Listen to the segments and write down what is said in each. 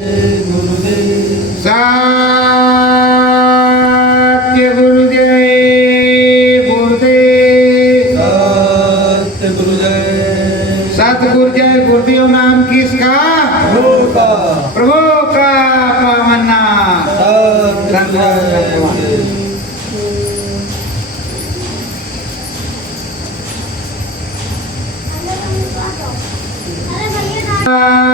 सत्य गुरुदेव गुरुदेव सत्य गुरुदेव सतगुरु जय गुरुदेव नाम किसका प्रभु का पावन नाम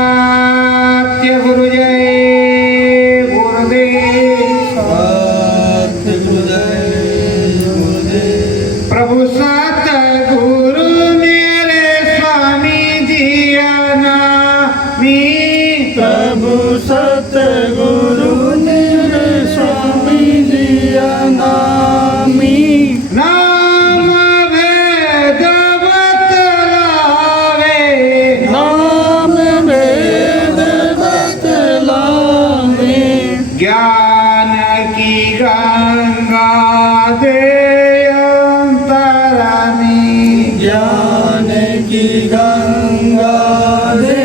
सत्य गुरु जय गुरुदेव सत्य गुरुदेव प्रभु सतगुरु मेरे स्वामी जिया नामी प्रभु सतगुरु मेरे स्वामी जिया नामी नाम भेद बतलावे नाम वेद बतलावे ज्ञान की गंगा दे अंतरमी ज्ञान की गंगा दे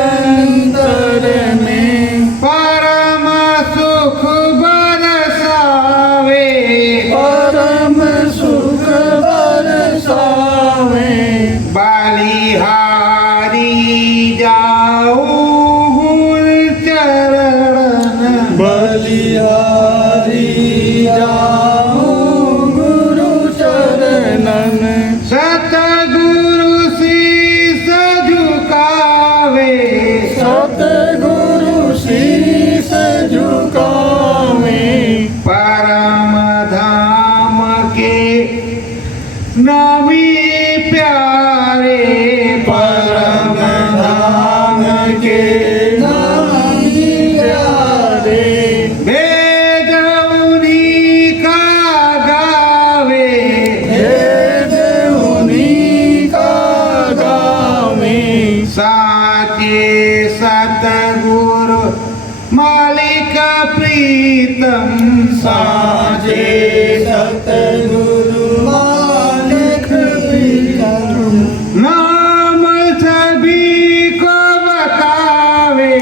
अंतर में परम सुख बरसावे परम सुख बरसावे बलिहारी जाऊ गुरु चरण बलिहारी जाऊं गुरु चरणन सतगुरु शीस झुकावे सतगुरु शीस झुकावे परम धाम के नामी प्यारे परम धाम के नामी प्यारे वेद उन्हीं का गावे वेद उन्हीं का गावे साचे सतगुरु मालिक प्रीतम साजे सतगुरु मालिक प्रीतम नाम सभी को बतावे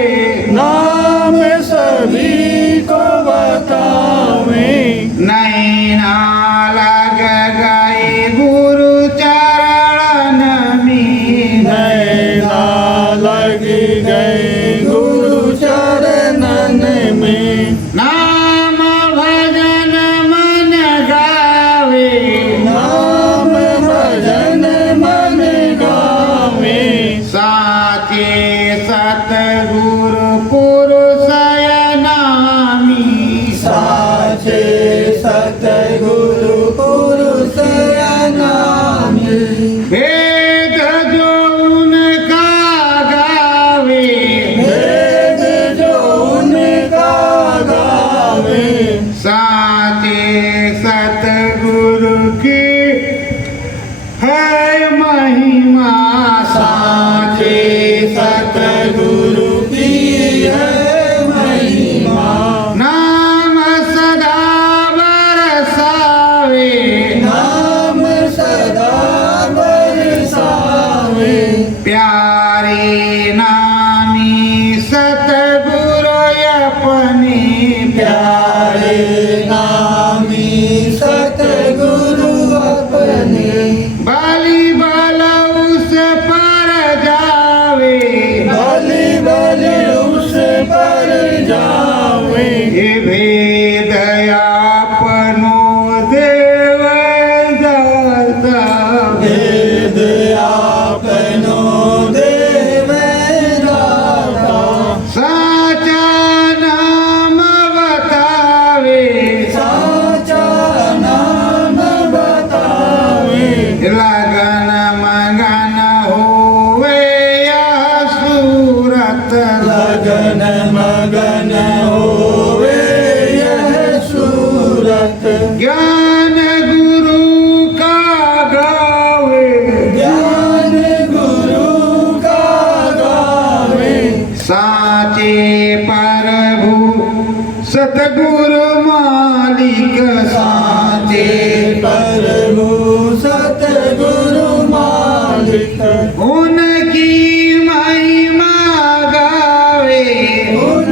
नाम सभी को बतावे नहीं ना लग गए गुरु चरण में नैना लग गए गुरु चरणन में नाम भजन मन गावे नाम भजन मन गावे साचे सतगुरु पुरुष नामी साचे सतगुरु पुरुष नामी वेद जो उनका गावे वेद जो उनका गावे साचे सतगुरु की है महिमा साचे सतगुरु की है महिमा नाम सदा बरसावे नाम सदा बरसावे प्यारे नामी सतगुरु अपने प्यारे नामी सतगुरु अपने बाली बाला उस पर जावे बलि बलि उस पर जावे ये भेद आपनो देव दाता वेद आपनो देव दाता साचा नाम बतावे साचा नाम बतावे लगन मगन होवे या सूरत लगन मगन होवे यह सूरत ज्ञान गुरु का गावे ज्ञान गुरु का गावे साचे प्रभु सतगुरु मालिक साचे प्रभु सतगुरु मालिक उनकी महिमा गावे उन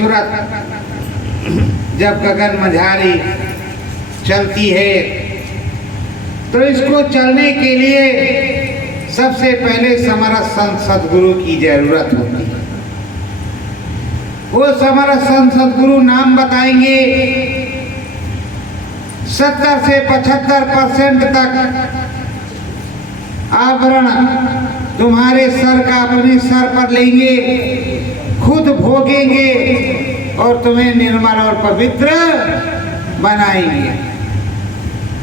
सूरत जब गगन मझारी चलती है तो इसको चलने के लिए सबसे पहले समरथ संत सदगुरु की जरूरत होती है। वो समरथ संत सदगुरु नाम बताएंगे। 70 से 75% तक आवरण तुम्हारे सर का अपने सर पर लेंगे, खुद भोगेंगे और तुम्हें निर्मल और पवित्र बनाएंगे।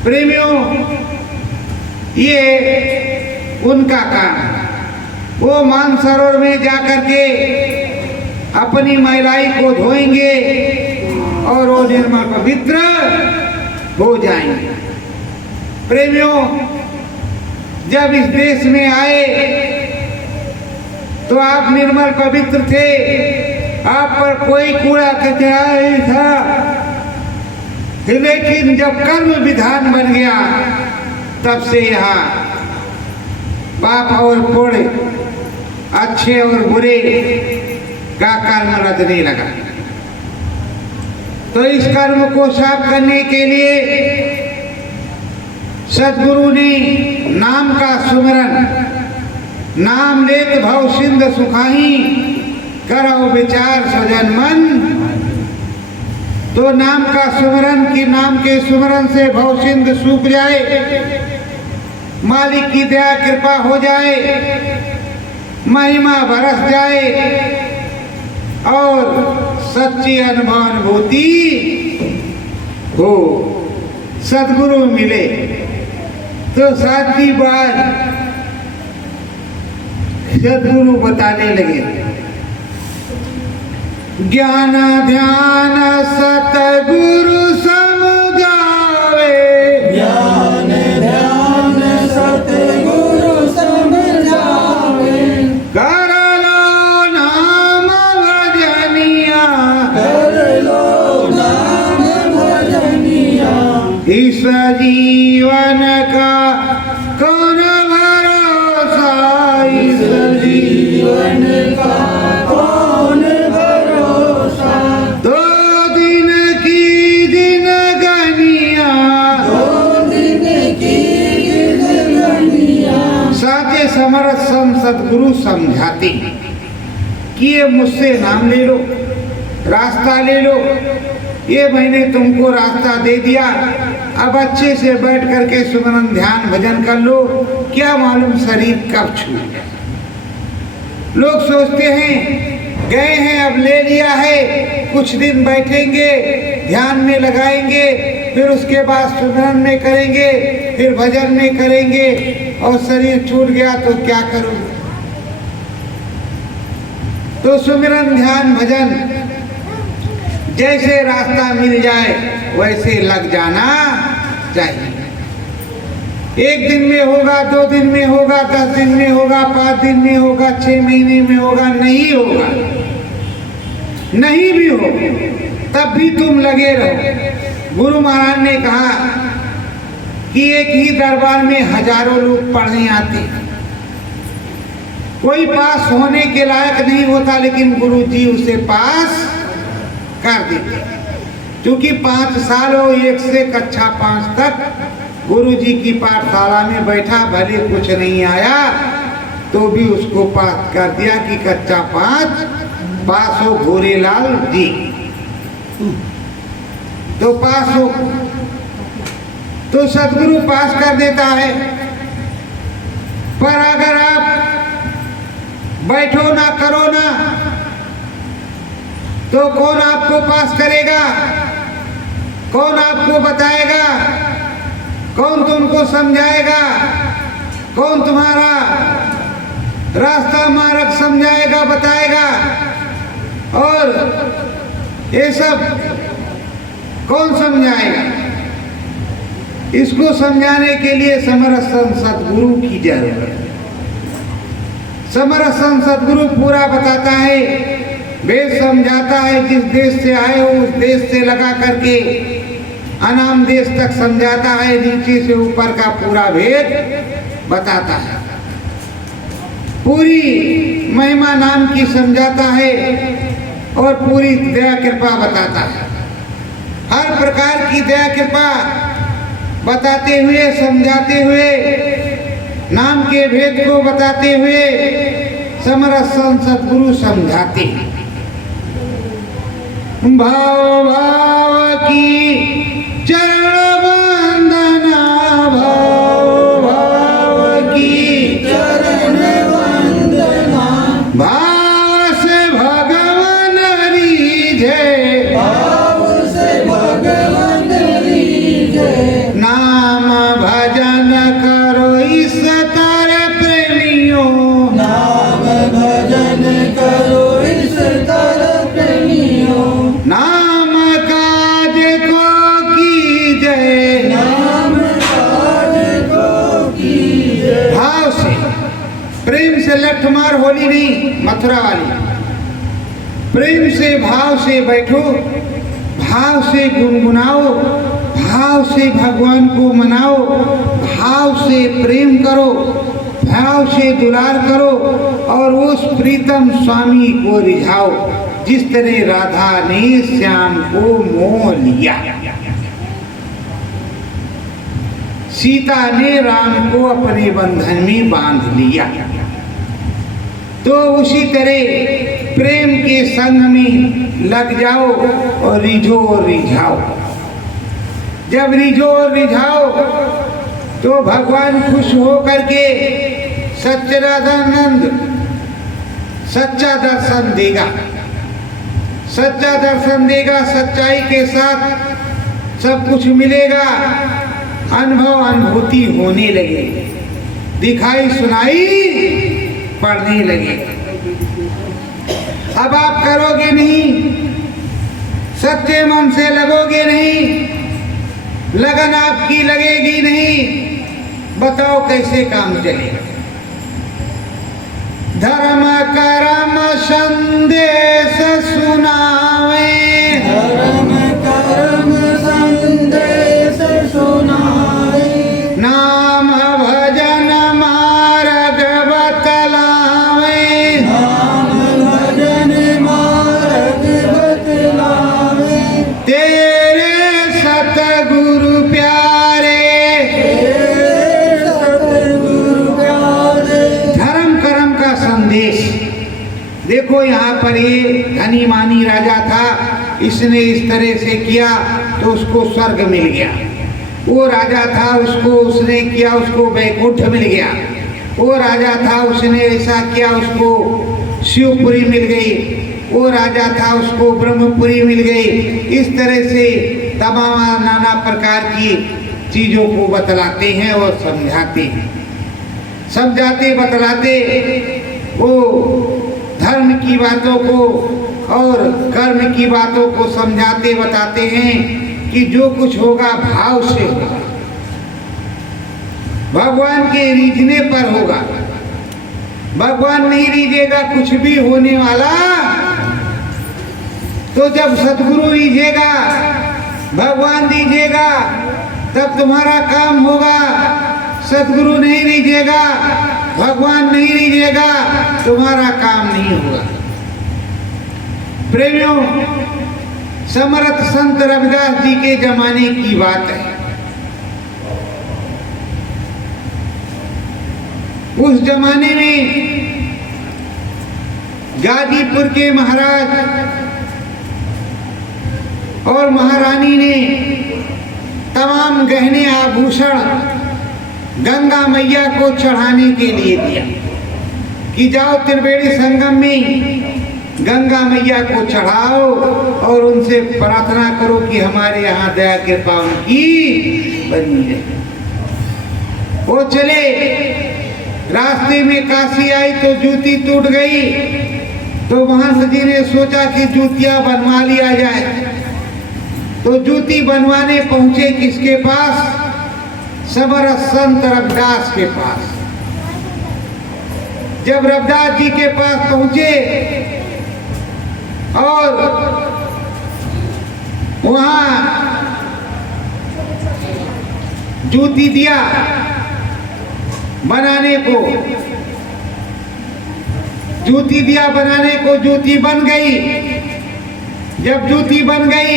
प्रेमियों, ये उनका काम है। वो मानसरोवर में जाकर के अपनी महिलाई को धोएंगे और वो निर्मल पवित्र हो जाएंगे। प्रेमियों, जब इस देश में आए तो आप निर्मल पवित्र थे, आप पर कोई कूड़ा कचरा नहीं था, लेकिन जब कर्म विधान बन गया तब से यहाँ पाप और पुण्य, अच्छे और बुरे का कर्म रचने लगा। तो इस कर्म को साफ करने के लिए सदगुरु ने नाम का सुमिरन, नाम लेत भव सिंध सुखाही, करो विचार सजन मन। तो नाम का सुमिरन की नाम के सुमिरन से भव सिंध सूख जाए, मालिक की दया कृपा हो जाए, महिमा बरस जाए और सच्ची अनुभूति हो, सदगुरु मिले। तो सातवीं बार सदगुरु बताने लगे, ज्ञान ध्यान सतगुरु समझावे, ज्ञान ध्यान सतगुरु समझावे, कर लो नाम भजनिया, कर लो नाम भजनिया, इस जीवन का कौन भरोसा, इस जीवन का कौन भरोसा, दो दिन की जिनगनिया, दो दिन की जिंदगानिया। साचे समरथ संत सदगुरु समझाते कि ये मुझसे नाम ले लो, रास्ता ले लो। ये मैंने तुमको रास्ता दे दिया, अब अच्छे से बैठ करके सुमरन ध्यान भजन कर लो। क्या मालूम शरीर कब छूट जाए। लोग सोचते हैं गए हैं, अब ले लिया है, कुछ दिन बैठेंगे, ध्यान में लगाएंगे, फिर उसके बाद सुमरन में करेंगे, फिर भजन में करेंगे और शरीर छूट गया तो क्या करूँगा। तो सुमिरन ध्यान भजन जैसे रास्ता मिल जाए वैसे लग जाना चाहिए। एक दिन में होगा, 2 दिन में होगा, 10 दिन में होगा, 5 दिन में होगा, 6 महीने में होगा, नहीं होगा। नहीं भी हो तब भी तुम लगे रहो। गुरु महाराज ने कहा कि एक ही दरबार में हजारों लोग पढ़ने आते, कोई पास होने के लायक नहीं होता, लेकिन गुरु जी उसे पास कर देते। क्योंकि 5 साल हो, 1 से कक्षा 5 तक गुरु जी की पाठशाला में बैठा, भले कुछ नहीं आया तो भी उसको पास कर दिया कि कक्षा 5 पास हो घोरेलाल जी, तो पास हो। तो सदगुरु पास कर देता है। पर अगर आप बैठो ना करो ना तो कौन आपको पास करेगा, कौन आपको बताएगा, कौन तुमको समझाएगा, कौन तुम्हारा रास्ता मार्ग समझाएगा, बताएगा, और ये सब कौन समझाएगा। इसको समझाने के लिए समरथ संत सदगुरु की जरूरत है। समरथ संत सदगुरु पूरा बताता है, वेद समझाता है। जिस देश से आए हो उस देश से लगा करके अनाम देश तक समझाता है, नीचे से ऊपर का पूरा भेद बताता है, पूरी महिमा नाम की समझाता है और पूरी दया कृपा बताता है। हर प्रकार की दया कृपा बताते हुए, समझाते हुए, नाम के भेद को बताते हुए समरथ संत सद्गुरु समझाते हैं। भाव भाव की चरण वंदना, भाव भाव की चरण वंदना, भाव से भगवान रीझे, भाव से भगवान रीझे, नाम भजन करो इस तरह प्रेमियों, नाम भजन करो इस तरह प्रेमियों, नाम काज को कीजय, नाम काज को कीजय। भाव से, प्रेम से लठ मार होली नहीं, मथुरा वाली। प्रेम से, भाव से बैठो, भाव से गुनगुनाओ, भाव से भगवान को मनाओ, भाव से प्रेम करो, भाव से दुलार करो और उस प्रीतम स्वामी को रिझाओ जिस तरह राधा ने श्याम को मोह लिया, सीता ने राम को अपने बंधन में बांध लिया। तो उसी तरह प्रेम के संग में लग जाओ और रिझो और रिझाओ। जब रिझो और रिझाओ तो भगवान खुश हो करके सच्चिदानंद सच्चा दर्शन देगा, सच्चा दर्शन देगा। सच्चाई के साथ सब कुछ मिलेगा, अनुभव अनुभूति होने लगे, दिखाई सुनाई पड़ने लगेगा। अब आप करोगे नहीं, सच्चे मन से लगोगे नहीं, लगन आपकी लगेगी नहीं, बताओ कैसे काम चलेगा। धर्म कर्म संदेश सुनावे, धर्म कर्म संदेश सुनाए, नाम भजन मार्ग बतलावे, नाम भजन मार्ग बतलावे, तेरे सतगुरु प्यारे, तेरे सतगुरु प्यारे। धर्म कर्म का संदेश। देखो यहाँ पर ये धनी मानी राजा था, इसने इस तरह से किया तो उसको स्वर्ग मिल गया। वो राजा था, उसको उसने किया, उसको वैकुंठ मिल गया। वो राजा था, उसने ऐसा किया, उसको शिवपुरी मिल गई। वो राजा था, उसको ब्रह्मपुरी मिल गई। इस तरह से तमाम नाना प्रकार की चीज़ों को बतलाते हैं और समझाते हैं। समझाते बतलाते वो धर्म की बातों को और कर्म की बातों को समझाते बताते हैं कि जो कुछ होगा भाव से होगा, भगवान के रीझने पर होगा। भगवान नहीं रीझेगा कुछ भी होने वाला। तो जब सद्गुरु रीझेगा, भगवान रीझेगा, तब तुम्हारा काम होगा। सद्गुरु नहीं रीझेगा, भगवान नहीं रीझेगा, तुम्हारा काम नहीं होगा। प्रेमियों, समर्थ संत रविदास जी के जमाने की बात है। उस जमाने में गाजीपुर के महाराज और महारानी ने तमाम गहने आभूषण गंगा मैया को चढ़ाने के लिए दिया कि जाओ त्रिवेणी संगम में गंगा मैया को चढ़ाओ और उनसे प्रार्थना करो कि हमारे यहाँ दया कृपा उनकी बनी है। वो चले, रास्ते में काशी आई तो जूती टूट गई। तो महंत जी ने सोचा कि जूतियां बनवा लिया जाए। तो जूती बनवाने पहुंचे किसके पास? समर्थ संत रविदास के पास। जब रविदास जी के पास पहुंचे और वहां जूती दिया बनाने को, जूती दिया बनाने को, जूती बन गई। जब जूती बन गई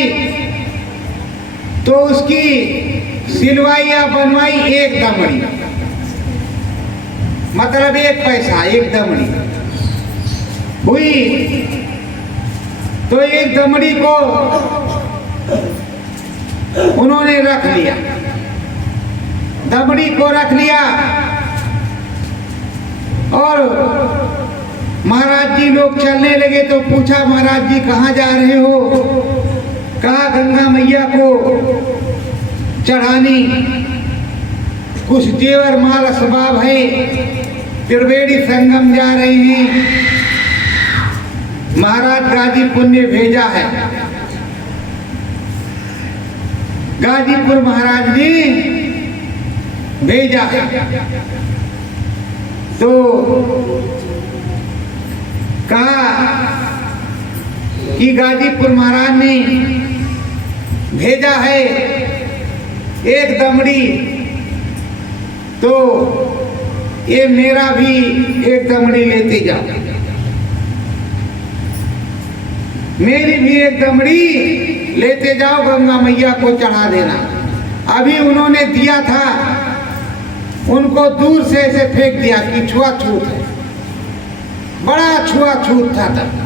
तो उसकी सिलवाई या बनवाई 1 दमड़ी, मतलब 1 पैसा 1 दमड़ी हुई। तो 1 दमड़ी को उन्होंने रख लिया, दमड़ी को रख लिया। और महाराज जी लोग चलने लगे तो पूछा, महाराज जी कहाँ जा रहे हो? कहा गंगा मैया को चढ़ानी, कुछ जेवर माल असबाब है, त्रिवेणी संगम जा रहे हैं। महाराज गाजीपुर ने भेजा है, गाजीपुर महाराज ने भेजा है। तो कहा कि गाजीपुर महाराज ने भेजा है 1 दमड़ी, तो ये मेरा भी 1 दमड़ी लेते जाओ, मेरी भी 1 दमड़ी लेते जाओ, गंगा मैया को चढ़ा देना। अभी उन्होंने दिया था, उनको दूर से ऐसे फेंक दिया कि छुआछूत है, बड़ा छुआछूत था तब।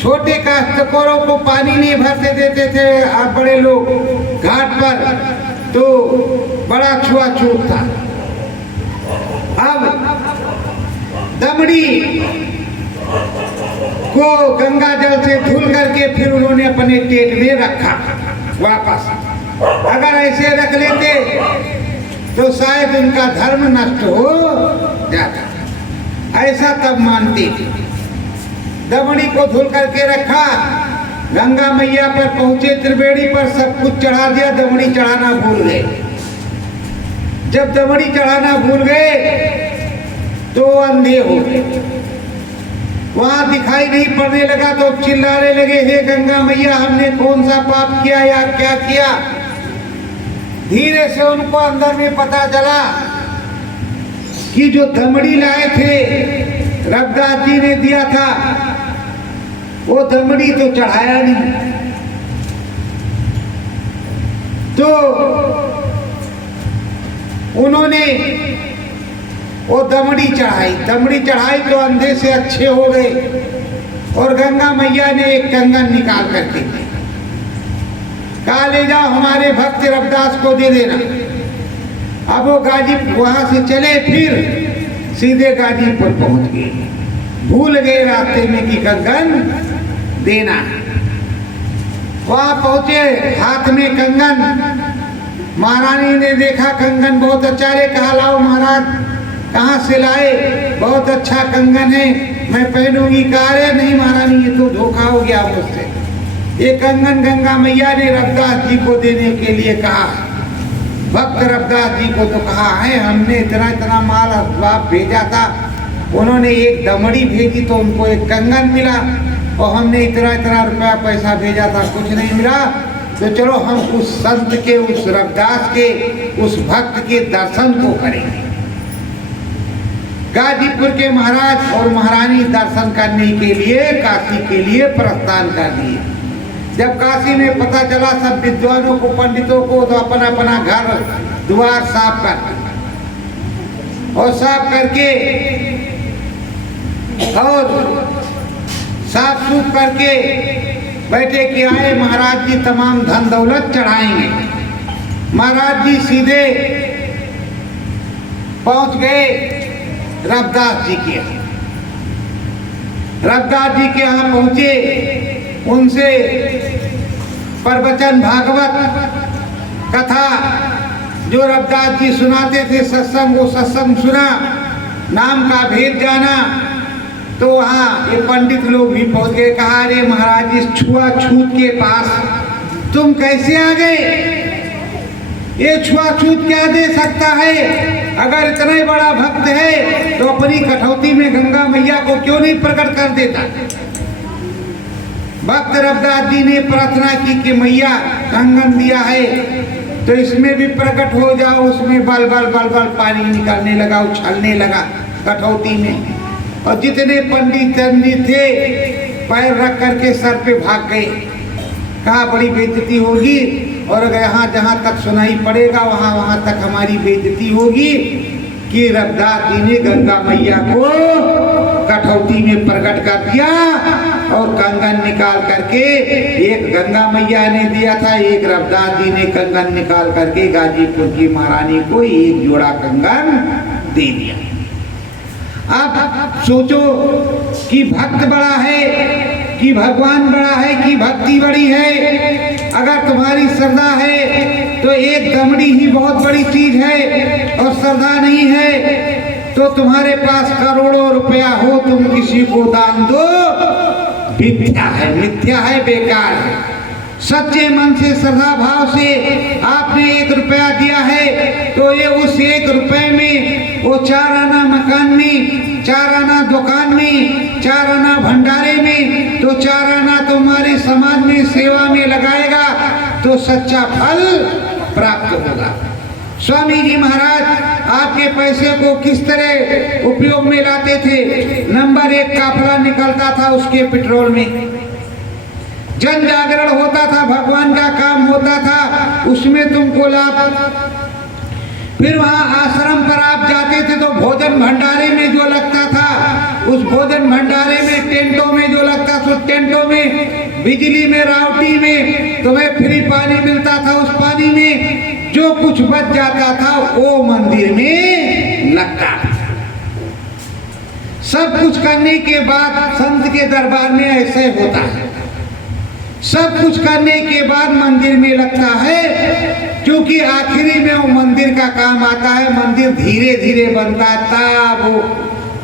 छोटे काश्तकारों को पानी नहीं भरते देते थे आप बड़े लोग घाट पर, तो बड़ा छुआछूत था। अब दमड़ी को गंगा जल से धुल करके फिर उन्होंने अपने पेट में रखा वापस। अगर ऐसे रख लेते तो शायद उनका धर्म नष्ट हो जाता, ऐसा तब मानते थे। दमड़ी को धुल करके रखा, गंगा मैया पर पहुंचे, त्रिवेणी पर सब कुछ चढ़ा दिया, दमड़ी चढ़ाना भूल गए। जब दमड़ी चढ़ाना भूल गए तो अंधे हो गए, वहां दिखाई नहीं पड़ने लगा तो चिल्लाने लगे, हे गंगा मैया हमने कौन सा पाप किया या क्या किया। धीरे से उनको अंदर में पता चला कि जो दमड़ी लाए थे रविदास जी ने दिया था, वो दमड़ी तो चढ़ाया नहीं। तो उन्होंने वो दमड़ी चढ़ाई तो अंधे से अच्छे हो गए। और गंगा मैया ने एक कंगन निकाल करके कहा, ले जाओ हमारे भक्त रविदास को दे देना। अब वो वहां से चले, फिर सीधे गाजीपुर पहुंच गए, भूल गए रास्ते में कि कंगन देना। वहां पहुंचे, हाथ में कंगन, महारानी ने देखा कंगन बहुत अच्छा है, कहा लाओ महाराज कहाँ से लाए, बहुत अच्छा कंगन है, मैं पहनूंगी। कहा रे नहीं महारानी ये तो धोखा हो गया मुझसे, ये कंगन गंगा मैया ने रविदास जी को देने के लिए कहा, भक्त रविदास जी को तो कहा है, हमने इतना इतना माल असबाब भेजा था, उन्होंने 1 दमड़ी भेजी तो उनको 1 कंगन मिला, और हमने इतना इतना रुपया पैसा भेजा था कुछ नहीं मिला। तो चलो हम उस संत के, उस रविदास के, उस भक्त के दर्शन को करेंगे। गाजीपुर के महाराज और महारानी दर्शन करने के लिए काशी के लिए प्रस्थान कर दिए। जब काशी में पता चला सब विद्वानों को, पंडितों को, तो अपना अपना घर द्वार साफ कर, और साफ करके और साफ सूफ करके बैठे कि आए महाराज जी तमाम धन दौलत चढ़ाएंगे। महाराज जी सीधे पहुंच गए रविदास जी के, रविदास जी के यहाँ पहुंचे, उनसे प्रवचन भागवत कथा जो रविदास जी सुनाते थे, सत्संग, वो सत्संग सुना, नाम का भेद जाना। तो वहाँ ये पंडित लोग भी पहुंच गए, कहा अरे महाराज इस छुआछूत के पास तुम कैसे आ गए, ये छुआछूत क्या दे सकता है, अगर इतना ही बड़ा भक्त है तो अपनी कठौती में गंगा मैया को क्यों नहीं प्रकट कर देता। भक्त रविदास जी ने प्रार्थना की कि मैया कंगन दिया है तो इसमें भी प्रकट हो जाओ। उसमें बल बल बल बल पानी निकलने लगा, उछलने लगा कठौती में, और जितने पंडित थे पैर रख करके सर पे भाग गए। कहा बड़ी बेइज्जती होगी और अगर यहाँ जहाँ तक सुनाई पड़ेगा वहाँ तक हमारी बेइज्जती होगी कि रविदास जी ने गंगा मैया को कठौती में प्रकट कर दिया और कंगन निकाल करके, एक गंगा मैया ने दिया था, एक रविदास जी ने कंगन निकाल करके गाजीपुर की महारानी को एक जोड़ा कंगन दे दिया। अब सोचो कि भक्त बड़ा है कि भगवान बड़ा है कि भक्ति बड़ी है। अगर तुम्हारी श्रद्धा है तो एक दमड़ी ही बहुत बड़ी चीज है, और श्रद्धा नहीं है तो तुम्हारे पास करोड़ों रुपया हो, तुम किसी को दान दो, मिथ्या है, बेकार है। सच्चे मन से श्रद्धा भाव से आपने 1 रुपया दिया है तो ये उस 1 रुपए में वो 4 आना मकान में, 4 आना दुकान में, 4 आना भंडारे में, तो 4 आना तुम्हारे समाज में सेवा में लगाएगा तो सच्चा फल प्राप्त होगा। स्वामी जी महाराज आपके पैसे को किस तरह उपयोग में लाते थे? नंबर 1 काफला निकलता था उसके पेट्रोल में, जन जागरण होता था, भगवान का काम होता था, उसमें तुमको लाभ। फिर वहां आश्रम पर आप जाते थे तो भोजन भंडारे में जो लगता था, उस भोजन भंडारे में, टेंटों में जो लगता था, टेंटों में, बिजली में, रावटी में तुम्हें फ्री पानी मिलता था, उस पानी में जो कुछ बच जाता था वो मंदिर में लगता था। सब कुछ करने के बाद संत के दरबार में ऐसे होता है, सब कुछ करने के बाद मंदिर में लगता है, क्योंकि आखिरी में वो मंदिर का काम आता है। मंदिर धीरे धीरे बनता है, तब वो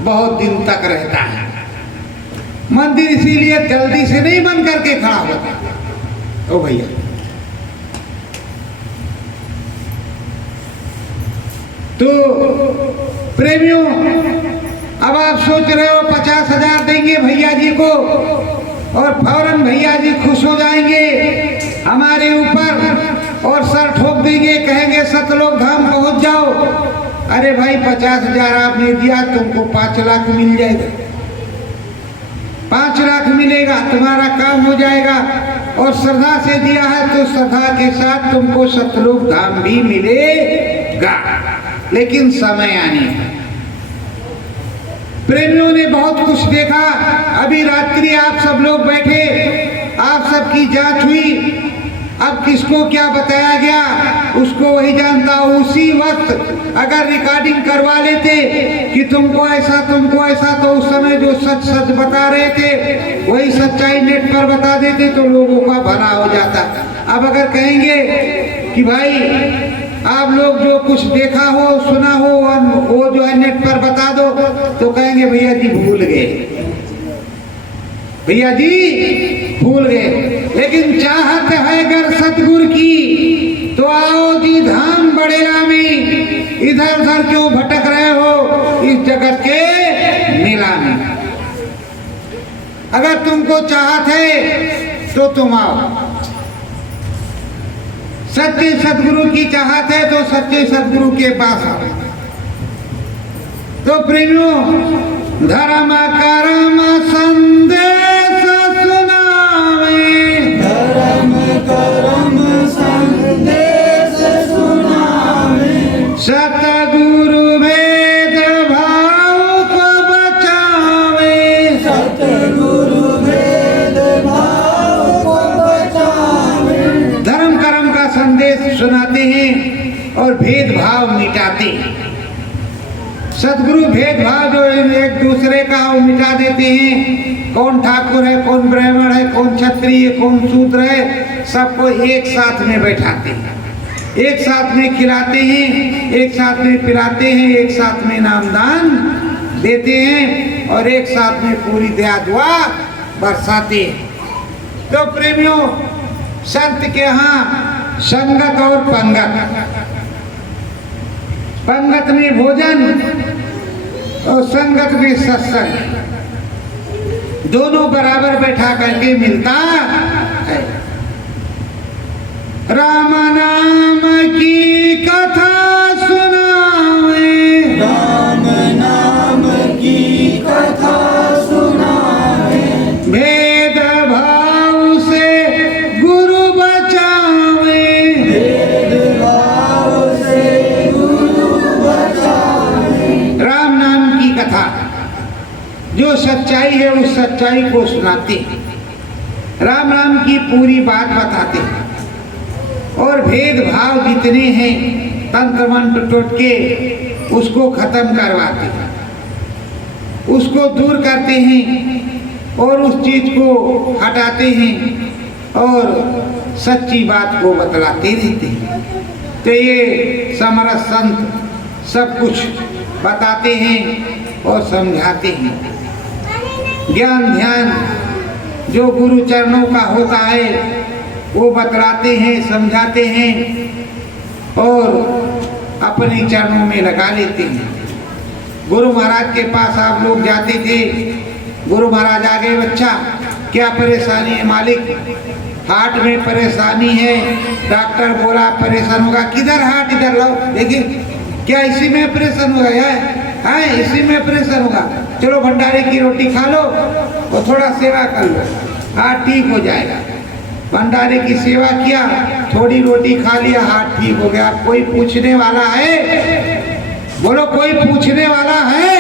बहुत दिन तक रहता है। मंदिर इसीलिए जल्दी से नहीं बन करके खड़ा होता। ओ भैया, तो प्रेमियों, अब आप सोच रहे हो 50,000 देंगे भैया जी को और फौरन भैया जी खुश हो जाएंगे हमारे ऊपर और सर ठोक देंगे, कहेंगे सतलोक धाम पहुंच जाओ। अरे भाई, 50,000 आपने दिया, तुमको 5 लाख मिल जाएगा, 5 लाख मिलेगा, तुम्हारा काम हो जाएगा। और श्रद्धा से दिया है तो श्रद्धा के साथ तुमको सतलोक धाम भी मिलेगा, लेकिन समय आने का। प्रेमियों ने बहुत कुछ देखा। अभी रात्रि आप सब लोग बैठे, आप सबकी जांच हुई, अब किसको क्या बताया गया उसको वही जानता। उसी वक्त अगर रिकॉर्डिंग करवा लेते कि तुमको ऐसा तो उस समय जो सच सच बता रहे थे वही सच्चाई नेट पर बता देते तो लोगों का भला हो जाता। अब अगर कहेंगे कि भाई आप लोग जो कुछ देखा हो, सुना हो, वो जो है नेट पर बता दो, तो कहेंगे भैया जी भूल गए, भैया जी भूल गए। लेकिन चाहत है अगर सतगुरु की तो आओ जी धाम बड़ेला में, इधर उधर क्यों भटक रहे हो इस जगत के मेला में। अगर तुमको चाहत है तो तुम आओ, सच्चे सदगुरु की चाहत है तो सच्चे सदगुरु के पास आओ। तो प्रेमियों, धर्म कर्म संदेश सुनावे, धर्म कर्म संदेश सुनावे, सतगुरु भेद भाव को बचावे, सतगुरु भेद भाव को बचावे। धर्म कर्म का संदेश सुनाते हैं और भेदभाव मिटाते हैं। सदगुरु भेदभाव जो एक दूसरे का वो मिटा देते हैं। कौन ठाकुर है, कौन ब्राह्मण है, कौन क्षत्रिय, कौन शूद्र है, सबको एक साथ में बैठाते हैं, एक साथ में खिलाते हैं, एक साथ में पिलाते हैं, एक साथ में नामदान देते हैं और एक साथ में पूरी दया दुआ बरसाते हैं। तो प्रेमियों, संत के यहाँ संगत और पंगत, पंगत में भोजन और संगत में सत्संग, दोनों बराबर बैठा करके मिलता है। राम नाम की कथा सुनावे, राम नाम की कथा सुनावे, भेद जो सच्चाई है उस सच्चाई को सुनाते हैं, राम राम की पूरी बात बताते हैं और भेदभाव जितने हैं तंत्र मंत्र टोटके उसको खत्म करवाते हैं, उसको दूर करते हैं और उस चीज को हटाते हैं और सच्ची बात को बतलाते रहते हैं। तो ये समरस संत सब कुछ बताते हैं और समझाते हैं। ज्ञान ध्यान जो गुरु चरणों का होता है वो बतलाते हैं, समझाते हैं और अपने चरणों में लगा लेते हैं। गुरु महाराज के पास आप लोग जाते थे, गुरु महाराज आ गए, बच्चा क्या परेशानी है मालिक? हार्ट में परेशानी है, डॉक्टर बोला परेशान होगा। किधर हार्ट? इधर लाओ देखिए, क्या इसी में ऑपरेशन होगा? है इसी में ऑपरेशन होगा। चलो भंडारे की रोटी खा लो और थोड़ा सेवा कर लो, हार्ट ठीक हो जाएगा। भंडारे की सेवा किया, थोड़ी रोटी खा लिया, हार्ट ठीक हो गया। कोई पूछने वाला है? बोलो कोई पूछने वाला है?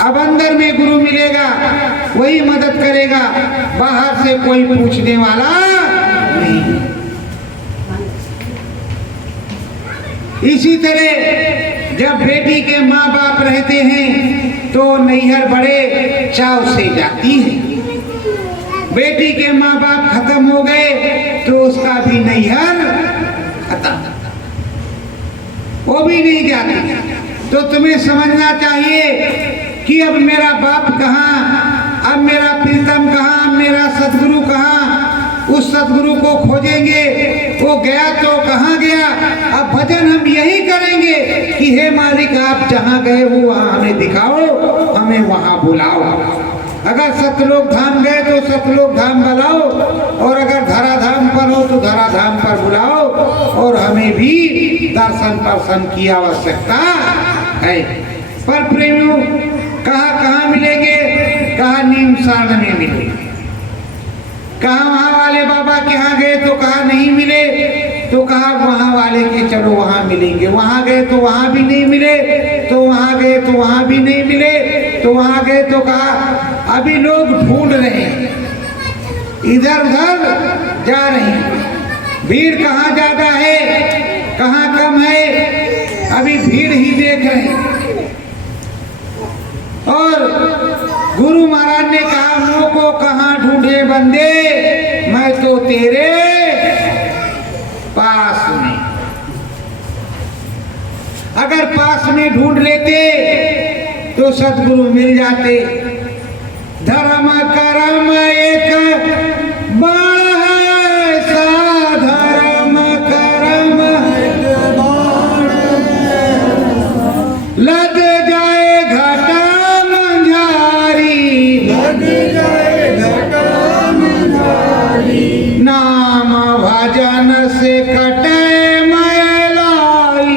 अब अंदर में गुरु मिलेगा, वही मदद करेगा, बाहर से कोई पूछने वाला नहीं। इसी तरह जब बेटी के माँ बाप रहते हैं तो नैहर बड़े चाव से जाती है। बेटी के माँ बाप खत्म हो गए तो उसका भी नैहर खत्म, वो भी नहीं जाती। तो तुम्हें समझना चाहिए कि अब मेरा बाप कहाँ, अब मेरा प्रीतम कहाँ, अब मेरा सदगुरु कहाँ? उस सदगुरु को खोजेंगे, वो गया तो कहाँ गया? अब भजन हम यही करेंगे कि हे मालिक आप जहाँ गए हो वहाँ हमें दिखाओ, हमें वहाँ बुलाओ। अगर सतलोक धाम गए तो सतलोक धाम बुलाओ, और अगर धरा धाम पर हो तो धरा धाम पर बुलाओ, और हमें भी दर्शन पर्शन की आवश्यकता है। पर प्रेमियों कहाँ मिलेंगे? कहाँ नीम सारण में मिले, कहाँ वहाँ वाले बाबा के यहाँ गए तो कहाँ नहीं मिले, तो कहाँ वहाँ वाले के चलो वहाँ मिलेंगे। वहाँ गए तो वहाँ भी नहीं मिले, तो वहाँ गए तो वहाँ भी नहीं मिले, तो वहाँ गए तो कहा। अभी लोग ढूंढ रहे हैं, इधर उधर जा रहे हैं। भीड़ कहाँ ज्यादा है कहाँ कम है, अभी भीड़ ही देख रहे हैं। और गुरु महाराज ने कहा मुँह को कहाँ ढूंढे बंदे, मैं तो तेरे पास में। अगर पास में ढूंढ लेते तो सदगुरु मिल जाते। धर्म कर्म एक बाण है, सा धर्म कर्म एक बाण है, लद जाए घटा मंझारी, लद जाए घटा मंझारी, नाम भजन से कटे मैलाई,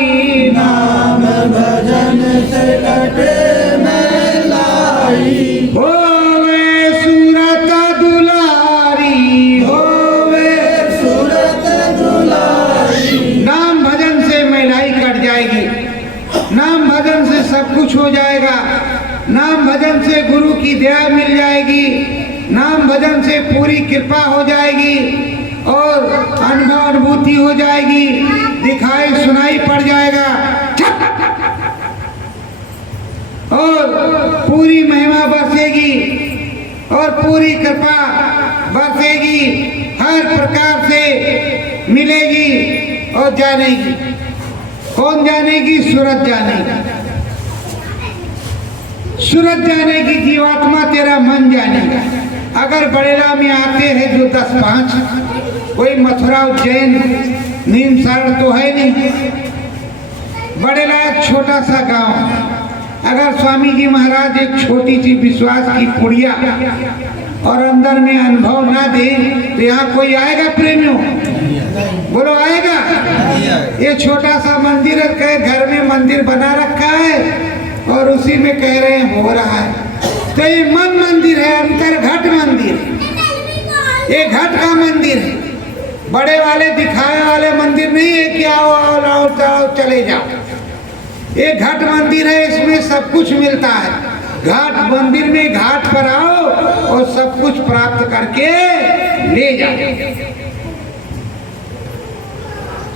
नाम भजन से कटे मैलाई। सब कुछ हो जाएगा। नाम भजन से गुरु की दया मिल जाएगी, नाम भजन से पूरी कृपा हो जाएगी और अनुभव अनुभूति हो जाएगी, दिखाई सुनाई पड़ जाएगा और पूरी महिमा बरसेगी और पूरी कृपा बरसेगी, हर प्रकार से मिलेगी और जानेगी। कौन जानेगी? सूरज जानेगी। सूरज जानेगी, जीवात्मा तेरा मन जानेगा। अगर बड़ेला में आते हैं जो 10-5, कोई मथुरा उज्जैन नीम सारण तो है नहीं, बड़ेला एक छोटा सा गांव। अगर स्वामी जी महाराज एक छोटी सी विश्वास की पुड़िया और अंदर में अनुभव ना दे तो यहाँ कोई आएगा प्रेमियों? बोलो आएगा? ये छोटा सा मंदिर है, घर में मंदिर बना रखा है और उसी में कह रहे हैं हो रहा है। तो ये मन मंदिर है, अंतर्घट मंदिर, ये घट का मंदिर है, बड़े वाले दिखाए वाले मंदिर नहीं है कि आओ आओ आओ चले जाओ। ये घट मंदिर है, इसमें सब कुछ मिलता है। घाट मंदिर में घाट पर आओ और सब कुछ प्राप्त करके ले जाओ।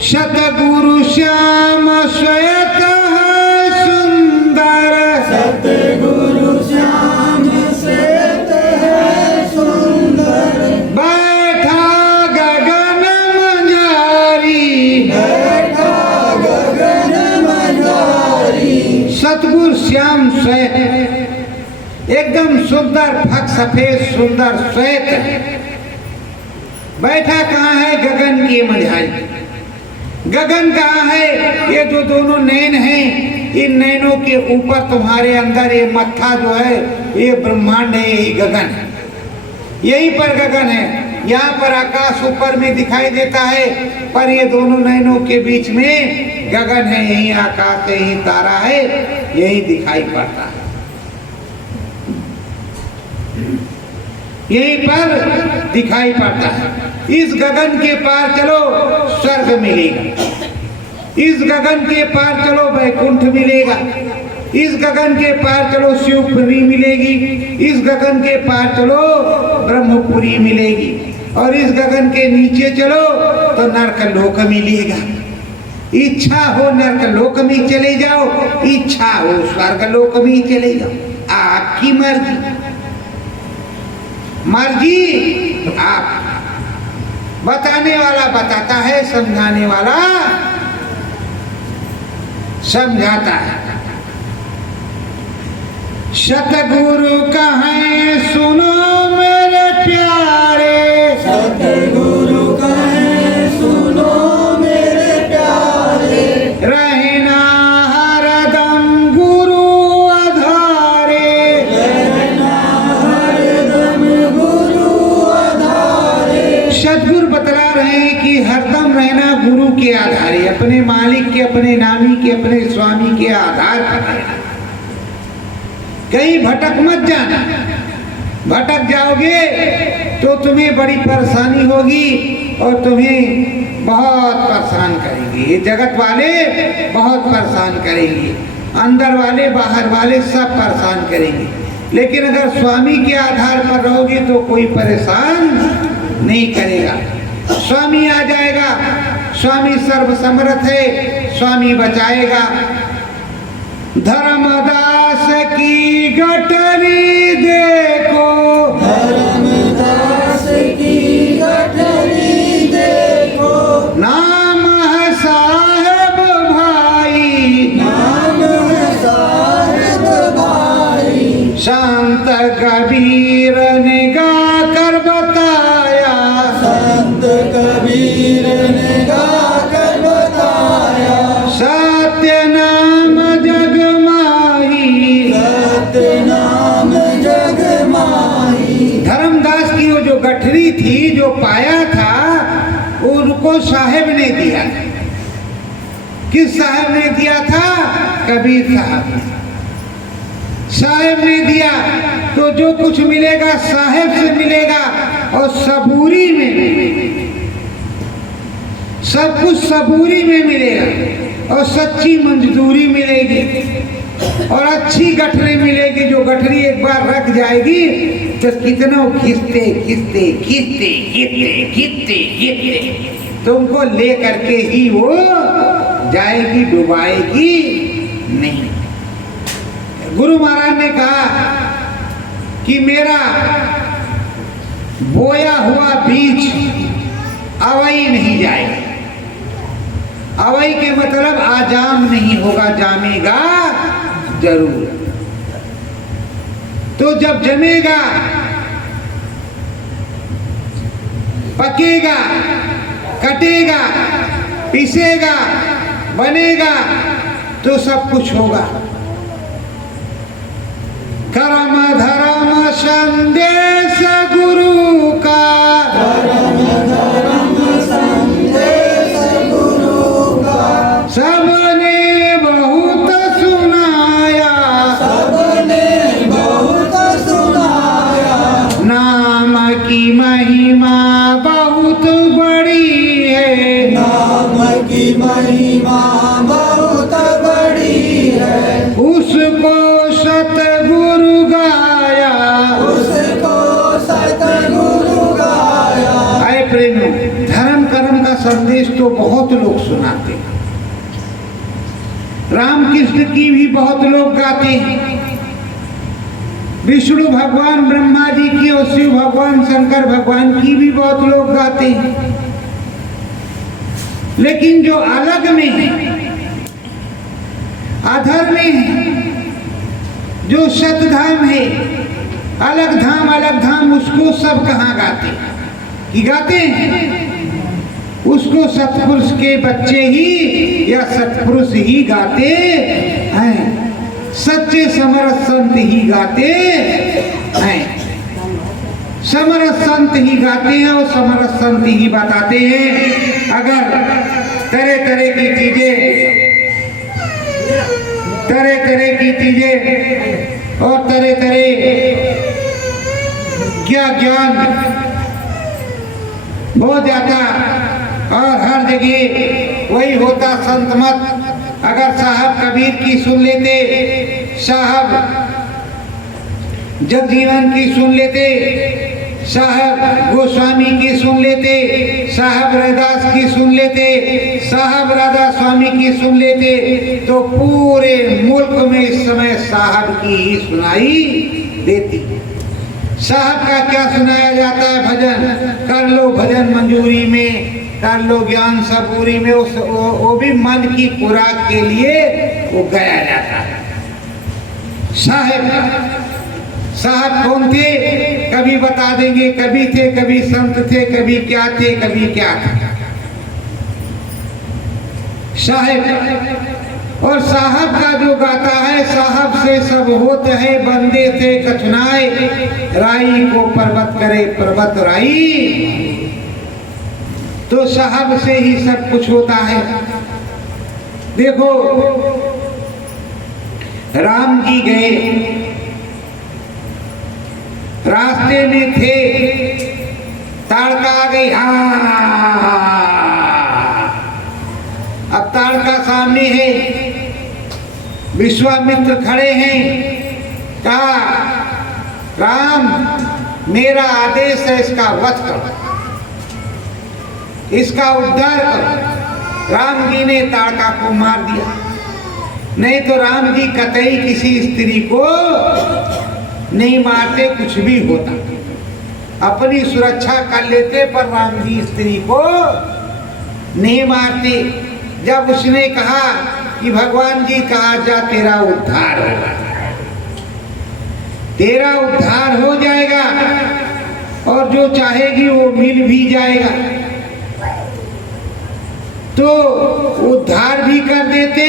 सतगुरु श्याम श्वेत है सुंदर, सतगुरु श्याम श्वेत है सुंदर, बैठा गगन मंझारी, बैठा गगन मंझारी। सतगुरु श्याम श्वेत एकदम सुंदर, फक सफेद सुंदर श्वेत, बैठा कहाँ है? गगन की मंझारी। गगन कहाँ है? ये जो दोनों नैन हैं, इन नैनों के ऊपर तुम्हारे अंदर ये मत्था जो है, ये ब्रह्मांड है, यही गगन है, यहीं पर गगन है। यहाँ पर आकाश ऊपर में दिखाई देता है, पर ये दोनों नैनों के बीच में गगन है, यही आकाश है, यही तारा है, यही दिखाई पड़ता है। यहीं पर दिखाई पड़ता है। इस गगन के पार चलो स्वर्ग मिलेगा, इस गगन के पार चलो वैकुंठ मिलेगा, इस गगन के पार चलो शिवपुरी मिलेगी, इस गगन के पार चलो ब्रह्मपुरी मिलेगी, और इस गगन के नीचे चलो तो नरक लोक मिलेगा। इच्छा हो नरक लोक में चले जाओ, इच्छा हो स्वर्ग लोक में चले जाओ, आपकी मर्जी। मर्जी आप, बताने वाला बताता है, समझाने वाला समझाता है। सतगुरु कहें सुनो मेरे प्यारे, सतगुरु कहें सुनो मेरे प्यारे, रहना हरदम गुरु आधारे, रहना हरदम गुरु आधारे। सतगुरु बतला रहे हैं कि हरदम रहना गुरु के आधारे, अपने मालिक के, अपने नामी के, अपने स्वामी के आधार पर रहना। कहीं भटक मत जाना, भटक जाओगे तो तुम्हें बड़ी परेशानी होगी और तुम्हें बहुत परेशान करेंगे। ये जगत वाले बहुत परेशान करेंगे, अंदर वाले बाहर वाले सब परेशान करेंगे, लेकिन अगर स्वामी के आधार पर रहोगे तो कोई परेशान नहीं करेगा। स्वामी आ जाएगा, स्वामी सर्वसमर्थ है, स्वामी बचाएगा। धर्मदास की गठरी देखो, धर्मदास की गठरी देखो, नाम है साहेब भाई, नाम है साहेब भाई। संत कबीर ने गा कर बताया, संत कबीर ने गा कर बताया, सत्य नाम जग माही, सत्य नाम जग माही। धर्मदास की वो जो गठरी थी, जो पाया था, उनको साहेब ने दिया। किस साहेब ने दिया था? कबीर साहब ने। साहेब ने दिया तो जो कुछ मिलेगा साहेब से मिलेगा, और सबूरी में, सब कुछ सबूरी में मिलेगा, और सच्ची मजदूरी मिलेगी, और अच्छी गठरी मिलेगी। जो गठरी एक बार रख जाएगी तो कितनों खींचते खींचते खींचते खींचते खींचते खींचते तुमको ले करके ही वो जाएगी, डुबाएगी नहीं। गुरु महाराज ने कहा कि मेरा बोया हुआ बीज अवई नहीं जाएगा। अवई के मतलब आजाम नहीं होगा, जामेगा जरूर। तो जब जमेगा, पकेगा, कटेगा, पिसेगा, बनेगा, तो सब कुछ होगा। कर्म धर्म संदेश गुरु का, धर्म धर्म संदेश गुरु का, सबने बहुत सुनाया, सबने बहुत सुनाया। नाम की महिमा बहुत बड़ी है, नाम की महिमा बहुत बड़ी है, उसको सतगुरु संदेश तो बहुत लोग सुनाते हैं, रामकृष्ण की भी बहुत लोग गाते हैं, विष्णु भगवान ब्रह्मा जी की और शिव भगवान शंकर भगवान की भी बहुत लोग गाते हैं। लेकिन जो अलग में है, अधर में है, जो शतधाम है, अलग धाम, उसको सब कहाँ गाते हैं कि गाते हैं? उसको सतपुरुष के बच्चे ही या सतपुरुष ही गाते हैं, सच्चे समरथ संत ही गाते हैं, समरथ संत ही गाते हैं और समरथ संत ही बताते हैं। अगर तरह तरह की चीजें और तरह क्या ज्ञान हो जाता और हर जगह वही होता संत मत। अगर साहब कबीर की सुन लेते, साहब जगजीवन की सुन लेते, साहब गोस्वामी की सुन लेते, साहब रैदास की सुन लेते, साहब राधा स्वामी की सुन लेते, तो पूरे मुल्क में इस समय साहब की ही सुनाई देती। साहब का क्या सुनाया जाता है? भजन कर लो, भजन मंजूरी में कर लो, ज्ञान सबूरी में। वो भी मन की खुराक के लिए वो गाया जाता है। साहब कौन थे? कभी बता देंगे, कभी थे, कभी संत थे, कभी क्या थे, कभी क्या थे। साहब और साहब का जो गाता है, साहब से सब होते हैं, बंदे थे कछुनाए, राई को पर्वत करे पर्वत राई। तो साहब से ही सब कुछ होता है। देखो राम जी गए, रास्ते में थे, ताड़का आ गई, अब ताड़का सामने है, विश्वामित्र खड़े हैं, कहा राम मेरा आदेश है, इसका वध करो, इसका उद्धार करो। राम जी ने ताड़का को मार दिया। नहीं तो राम जी कतई किसी स्त्री को नहीं मारते, कुछ भी होता, अपनी सुरक्षा कर लेते, पर राम जी स्त्री को नहीं मारते। जब उसने कहा कि भगवान जी कहा जा तेरा उद्धार होगा, तेरा उद्धार हो जाएगा और जो चाहेगी वो मिल भी जाएगा, तो उद्धार भी कर देते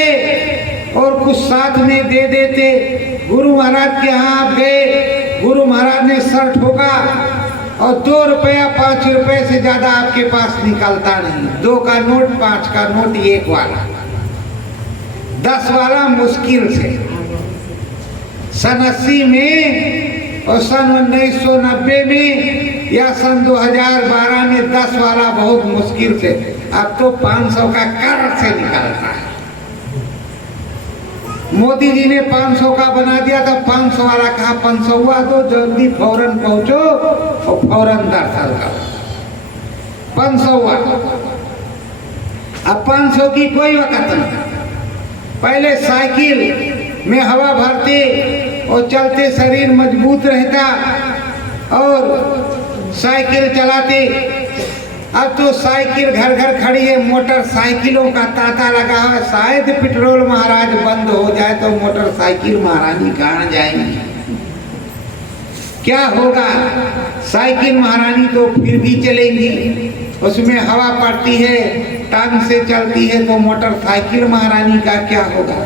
और कुछ साथ में दे देते। गुरु महाराज के यहाँ आप गए, गुरु महाराज ने सर ठोका और 2 रुपया 5 रुपए से ज्यादा आपके पास निकलता नहीं। 2 का नोट, 5 का नोट, 1 वाला, 10 वाला मुश्किल से। सन 80 में और सन 1990 में या सन 2012 में 10 वाला बहुत मुश्किल से, अब तो 500 का कर से निकलता है। मोदी जी ने 500 का बना दिया था, 500 वाला कहा 500 हुआ तो जल्दी फौरन पहुंचो और फौरन दर्शन करो। 500 हुआ, अब 500 की कोई वक़्त नहीं। पहले साइकिल में हवा भरते और चलते, शरीर मजबूत रहता और साइकिल चलाते। अब तो साइकिल घर घर खड़ी है, मोटरसाइकिलों का तांता लगा हुआ है। शायद पेट्रोल महाराज बंद हो जाए तो मोटरसाइकिल महारानी कहाँ जाएंगी? क्या होगा? साइकिल महारानी तो फिर भी चलेंगी, उसमें हवा पड़ती है, टांग से चलती है, तो मोटरसाइकिल महारानी का क्या होगा?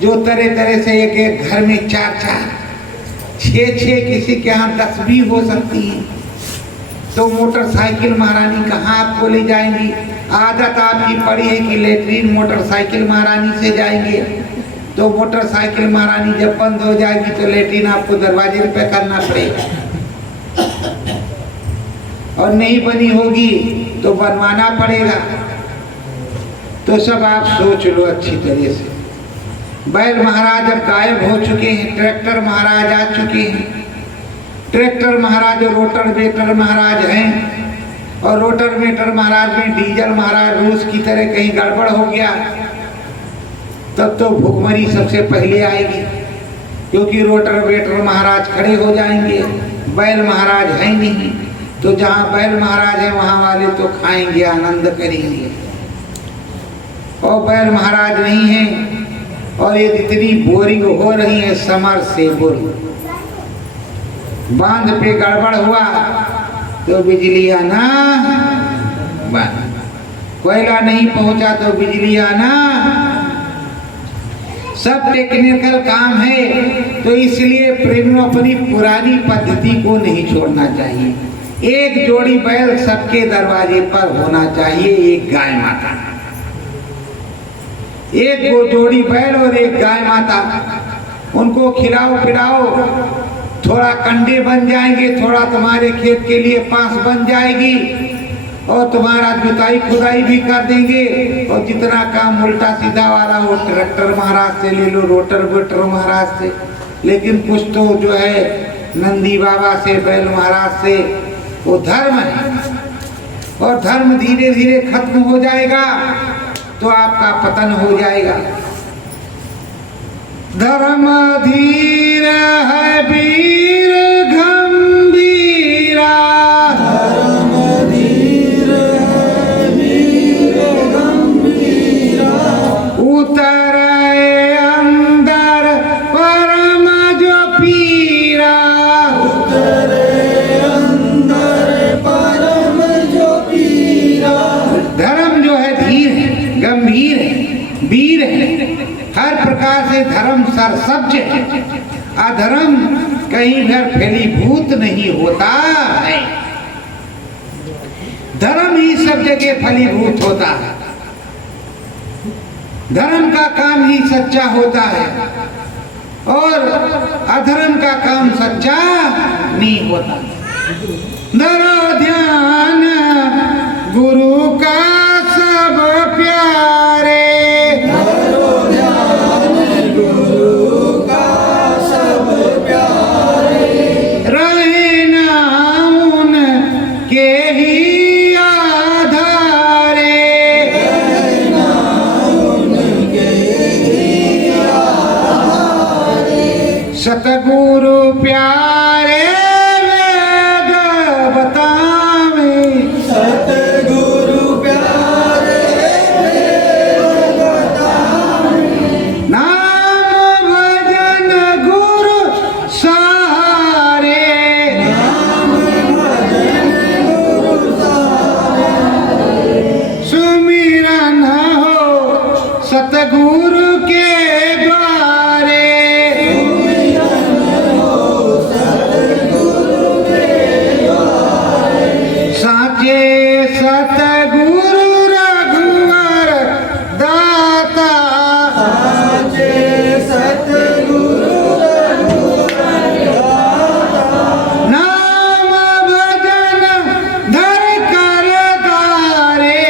जो तरह तरह से एक घर में 4-4, 6-6, किसी के यहाँ 10 भी हो सकती है, तो मोटरसाइकिल महारानी कहाँ आपको ले जाएंगी? आदत आपकी पड़ी है कि लेटरिन मोटरसाइकिल महारानी से जाएंगे, तो मोटरसाइकिल महारानी जब बंद हो जाएगी तो लेटरिन आपको दरवाजे पे करना पड़ेगा, और नहीं बनी होगी तो बनवाना पड़ेगा। तो सब आप सोच लो अच्छी तरह से। बैल महाराज अब गायब हो चुके हैं, ट्रैक्टर महाराज आ चुके हैं। ट्रैक्टर महाराज और रोटर वेटर महाराज हैं और रोटर मीटर महाराज में डीजल महाराज रूस की तरह कहीं गड़बड़ हो गया तब तो भुखमरी सबसे पहले आएगी, क्योंकि रोटर वेटर महाराज खड़े हो जाएंगे, बैल महाराज है नहीं, तो जहाँ बैल महाराज है वहाँ वाले तो खाएंगे, आनंद करेंगे, और बैल महाराज नहीं है। और ये जितनी बोरिंग हो रही है समर से बोरिंग, बांध पे गड़बड़ हुआ तो बिजली आना बंद, कोयला नहीं पहुंचा तो बिजली आना, सब टेक्निकल काम है। तो इसलिए प्रेमियों अपनी पुरानी पद्धति को नहीं छोड़ना चाहिए। एक जोड़ी बैल सबके दरवाजे पर होना चाहिए, एक गाय माता, एक जोड़ी बैल और एक गाय माता, उनको खिलाओ पिलाओ, थोड़ा कंडे बन जाएंगे, थोड़ा तुम्हारे खेत के लिए पास बन जाएगी, और तुम्हारा जुताई खुदाई भी कर देंगे। और जितना काम उल्टा सीधा वाला हो ट्रैक्टर महाराज से ले लो, रोटर वेटर महाराज से, लेकिन कुछ तो जो है नंदी बाबा से, बैल महाराज से, वो धर्म है, और धर्म धीरे धीरे खत्म हो जाएगा तो आपका पतन हो जाएगा। धर्म धीर है वीर गंभीरा, धर्म धीर है वीर गंभीरा, उतरे अंदर परम जो पीरा, उतरे अंदर परम जो पीरा। धर्म जो है धीर है, गंभीर है, वीर है, हर प्रकार से धर्म सरसब्ज है, अधर्म कहीं भर फलीभूत नहीं होता है, धर्म ही सब जगह फलीभूत होता है, धर्म का काम ही सच्चा होता है, और अधर्म का काम सच्चा नहीं होता। धरो ध्यान गुरु का सब प्यारे, धरो ध्यान गुरु का सब प्यारे, रहे नाम उनके ही आधारे, रहना उनके ही आधारे। सतगुरु प्यारे वेद बतावे, सतगुरु प्यारे वेद बतावे, नाम भजन गुरु सहारे, नाम भजन गुरु सहारे, सुमिरन हो सतगुरु के द्वारे, सुमिरन हो सतगुरु के द्वारे, साचे सतगुरु रघुवर दाता, साचे सतगुरु रघुवर दाता, नाम भजन धर कर तारे,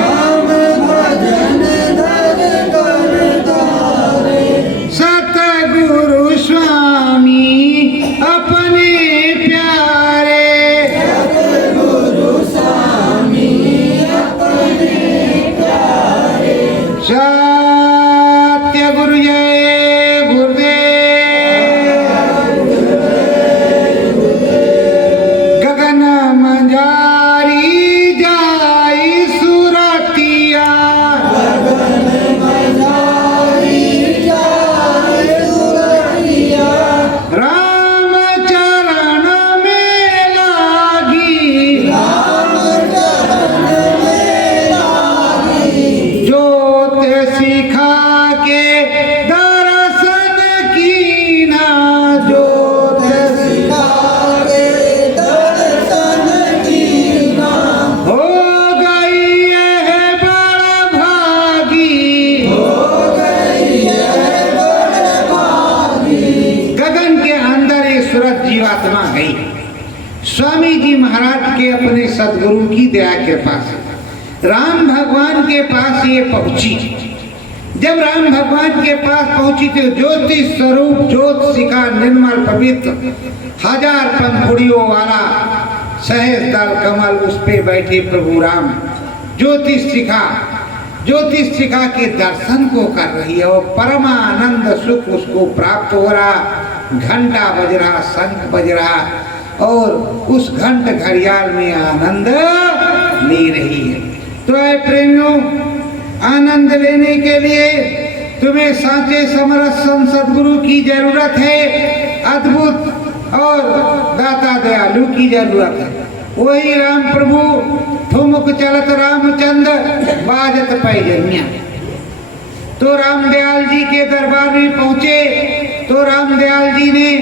नाम भजन धर कर तारे, सतगुरु स्वामी अपने प्यारे, सतगुरु स्वामी अपने प्यारे। सत्य गुरु जय गुरुदेव, गगन मंजारी जाई सुरतिया, गगन मझारी जाए सुरतिया, राम चरण में लागी, राम चरण में लागी, जोत सिखा के दर्शन कीना, जोत सिखा के दर्शन कीना, हो गई है बड़ भागी, हो गई है बड़ भागी। गगन के अंदर ये सूरज जीवात्मा गई। स्वामी जी महाराज के अपने सदगुरु की दया के पास राम भगवान के पास ये पहुंची। जब राम भगवान के पास पहुंची तो ज्योति स्वरूप ज्योत शिखा निर्मल पवित्र 1000 पंखुड़ियों वाला सहज दल कमल उस पे बैठे प्रभु राम। ज्योतिष शिखा के दर्शन को कर रही है और परमानंद सुख उसको प्राप्त हो रहा। घंटा बज रहा, शंख बज रहा और उस घंट घड़ियाल में आनंद ले रही है। तो ऐ प्रेमियों, आनंद लेने के लिए तुम्हें साचे समरस सदगुरु की जरूरत है, अद्भुत और दाता दयालु की जरूरत है। वही राम प्रभु ठुमुक चलत रामचंद्र बाजत पैजनिया। तो रामदयाल जी के दरबार में पहुंचे तो रामदयाल जी ने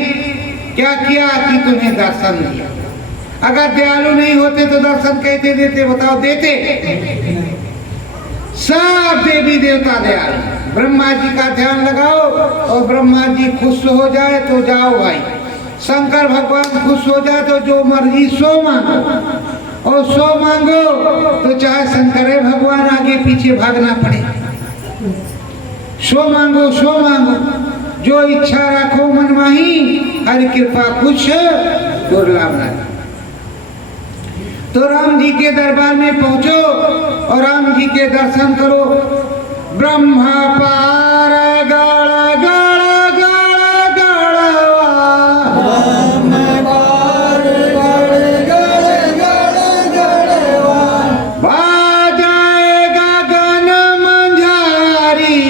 क्या किया कि तुम्हें दर्शन दिया। अगर दयालु नहीं होते तो दर्शन कैसे देते, बताओ देते? सब देवी देवता दयालु। ब्रह्मा जी का ध्यान लगाओ और ब्रह्मा जी खुश हो जाए तो जाओ भाई। शंकर भगवान खुश हो जाए तो जो मर्जी सो मांगो, और सो मांगो तो चाहे शंकर भगवान आगे पीछे भागना पड़े। सो मांगो जो इच्छा रखो मन माही, हरि कृपा कुछ दुर्लभ नहीं। तो राम जी के दरबार में पहुंचो और राम जी के दर्शन करो। ब्रह्मा पार गड़ गड़ गड़ गड़वा, बाजाएगा गगन मंझारी,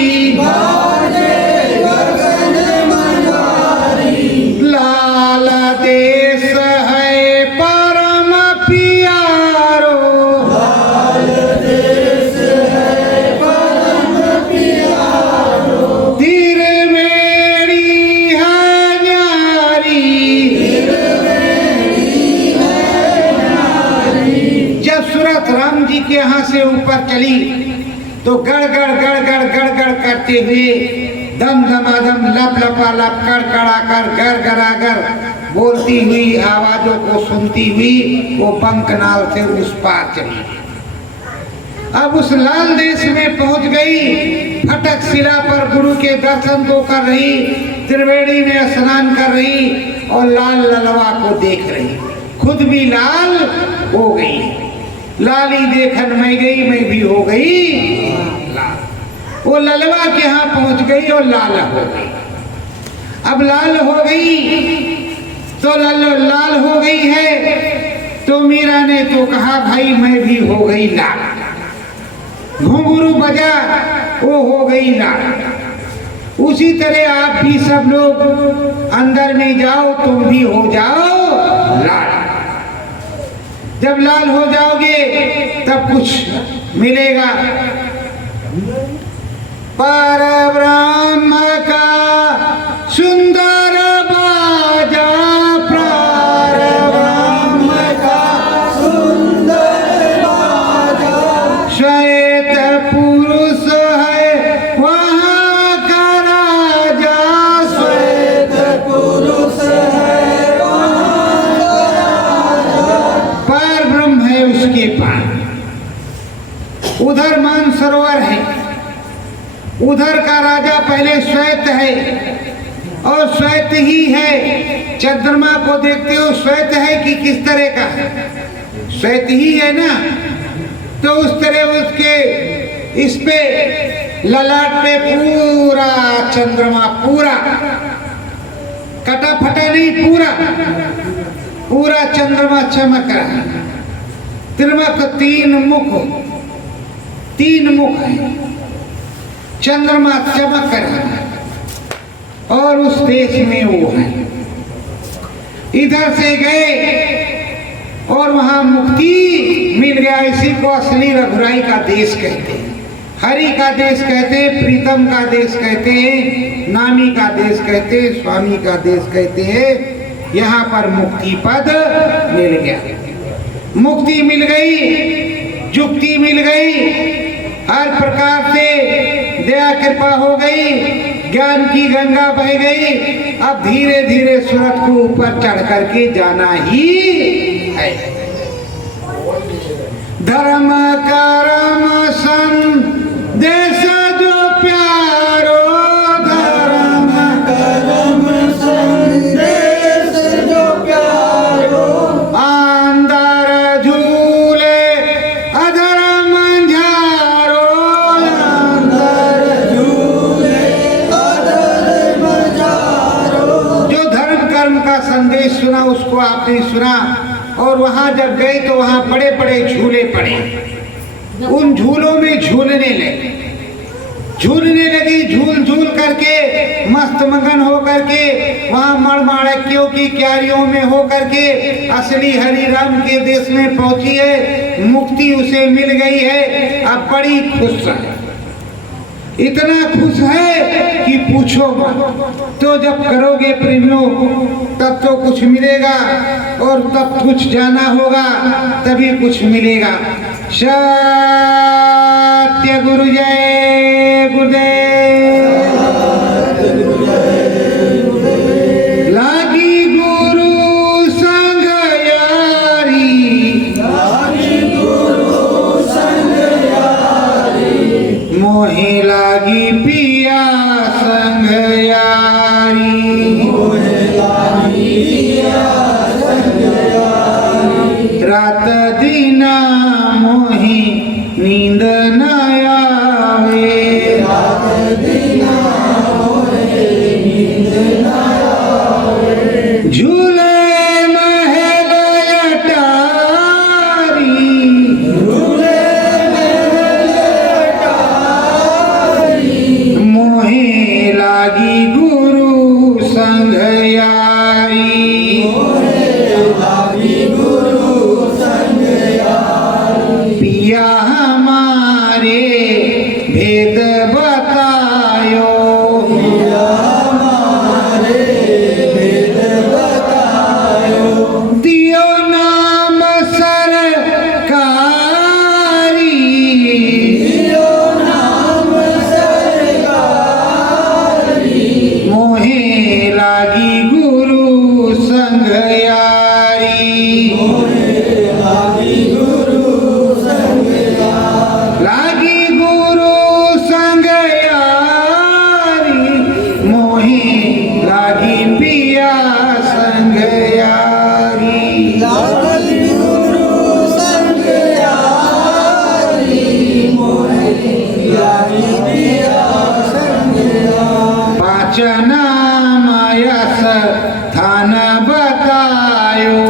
लाल देश है परम पियारो, तिरवेणी है न्यारी। जब सूरत राम जी के यहाँ से ऊपर चली तो गड़गड़ गड़गड़ गड़गड़ करते हुए दम दमादम लप लपालप कड़कड़ाकर गड़गड़ाकर बोलती हुई आवाजों को सुनती हुई वो पंकनाल से उस पार चली। अब उस लाल देश में पहुंच गई। फटक शिला पर गुरु के दर्शन को कर रही, त्रिवेणी में स्नान कर रही और लाल ललवा को देख रही। खुद भी लाल हो गई। लाली देखन मैं गई, मैं भी हो गई लाल। वो ललवा के यहाँ पहुंच गई और लाल हो गई। अब लाल हो गई तो लाल हो गई है तो मीरा ने तो कहा भाई मैं भी हो गई लाल। घुंघरू बजा, वो हो गई लाल। उसी तरह आप भी सब लोग अंदर में जाओ, तुम भी हो जाओ लाल। जब लाल हो जाओगे तब कुछ मिलेगा। परब्रह्म का सुंदर बाजा, परब्रह्म का सुंदर बाजा, श्वेत पुरुष है वहाँ का राजा, श्वेत पुरुष है वहाँ का राजा। परब्रह्म है उसके पास। उधर मानसरोवर है, उधर का राजा पहले श्वेत है और श्वेत ही है। चंद्रमा को देखते हो श्वेत है कि किस तरह का है? श्वेत ही है ना। तो उस तरह उसके इस पे ललाट पे पूरा चंद्रमा, पूरा कटा फटा नहीं, पूरा चंद्रमा चमक रहा है। त्रिमुख तीन मुख है। चंद्रमा चमक रहा है और उस देश में वो है। इधर से गए और वहां मुक्ति मिल गया। इसी को असली रघुराई का देश कहते हैं, हरि का देश कहते हैं, प्रीतम का देश कहते हैं, नामी का देश कहते हैं, स्वामी का देश कहते हैं। यहाँ पर मुक्ति पद मिल गया। मुक्ति मिल गई, जुक्ति मिल गई, हर प्रकार से दया कृपा हो गई, ज्ञान की गंगा बह गई। अब धीरे धीरे सूरत को ऊपर चढ़ करके जाना ही है। धर्म कर्म संदेश जो प्यारो, धर्म कर्म संदेश जो प्यारो, आंदा संदेश सुना उसको आपने सुना, और वहां जब गए तो वहां बड़े बड़े झूले पड़े, उन झूलों में झूलने लगी, झूल झूल करके मस्त मगन हो करके वहां मड़माणक्यों की क्यारियों में हो करके असली हरि राम के देश में पहुंची है, मुक्ति उसे मिल गई है। अब बड़ी खुश है, इतना खुश है कि पूछो मत। तो जब करोगे प्रेमियों तब तो कुछ मिलेगा, और तब कुछ जाना होगा तभी कुछ मिलेगा। सत्य गुरु जय गुरुदेव। लागी गुरु संग यारी, मोहे लागी पिया संग यारी, रात दिना मोही नींद न आवे, झूले महल अटारी, मोहे लागी गुरु संग यारी, पिया हमारे भेद बतायो, दियो नाम सरकारी, मोहे लागी गुरु संग यारी, लागी गुरु संग यारी, मोहे लागी पिया संग यारी, पाँच नाम यस थान बतायो,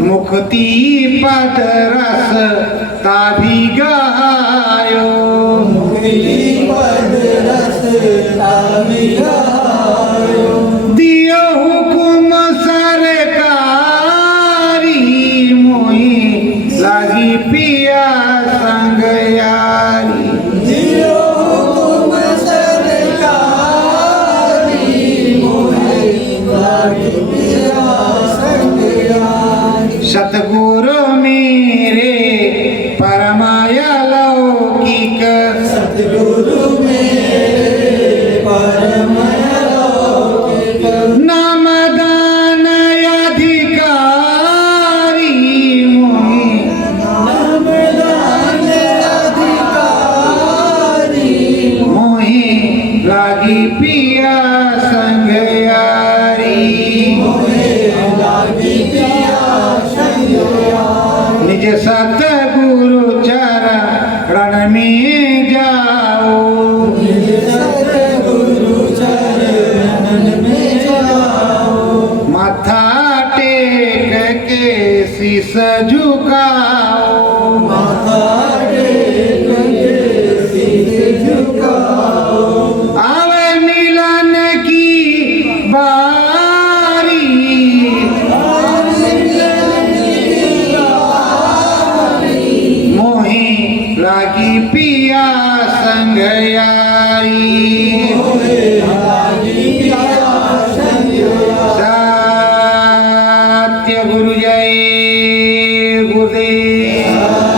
मुक्ति पद रस ताभी गायो, दियो हुकुम सरकारी, मोही लागी पिया संग यारी, सतगुरु मेरे परमाया लौकिक, नाम दान अधिकारी, मोहे लागी पिया संग यारी, निज सतगुरु चरण में जाओ, माथा टेक के शीस झुकाओ, आवे मिलन की बारी, मोहे लागी पिया संग यारी, सत्य गुरु जय गुरुदेव।